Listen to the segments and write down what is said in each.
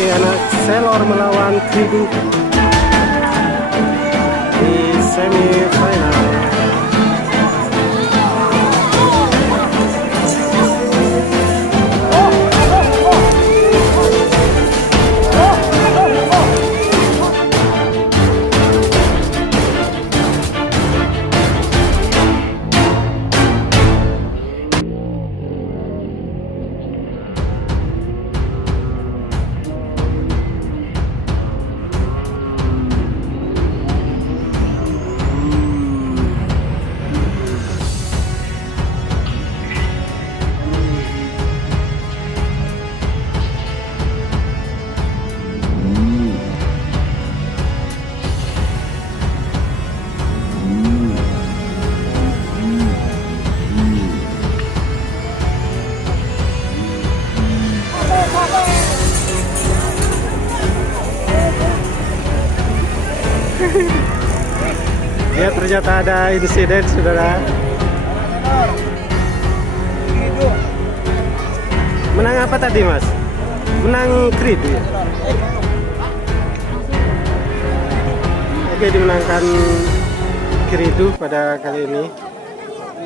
Oke, anak Selor melawan Kridu di semifinal. Ya, ternyata ada insiden, saudara. Menang apa tadi, Mas? Menang Kridu ya? Oke, dimenangkan Kridu pada kali ini.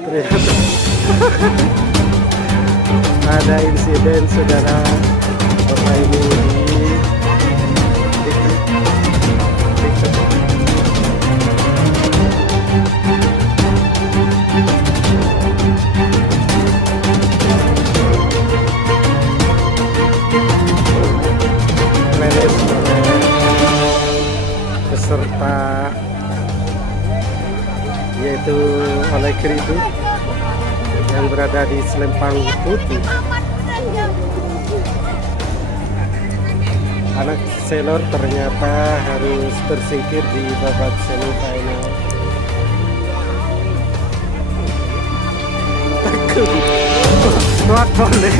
Ternyata ada insiden, saudara. Apa ini peserta, yaitu oleh Kridu yang berada di Selempang Putih. Anak Selor ternyata harus tersingkir di babak semifinal. Takut, kuat boleh.